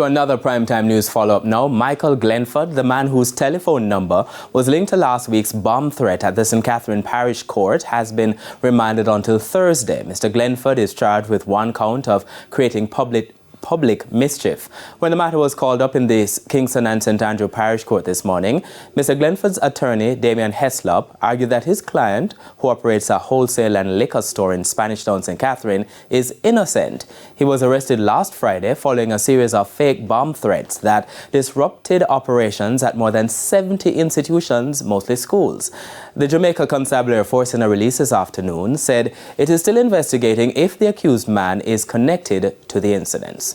To another primetime news follow-up now. Michael Glenford, the man whose telephone number was linked to last week's bomb threat at the St. Catherine Parish Court, has been remanded until Thursday. Mr. Glenford is charged with one count of creating public mischief. When the matter was called up in the Kingston and St. Andrew Parish Court this morning, Mr. Glenford's attorney, Damian Heslop, argued that his client, who operates a wholesale and liquor store in Spanish Town, St. Catherine, is innocent. He was arrested last Friday following a series of fake bomb threats that disrupted operations at more than 70 institutions, mostly schools. The Jamaica Constabulary Force, in a release this afternoon, said it is still investigating if the accused man is connected to the incidents.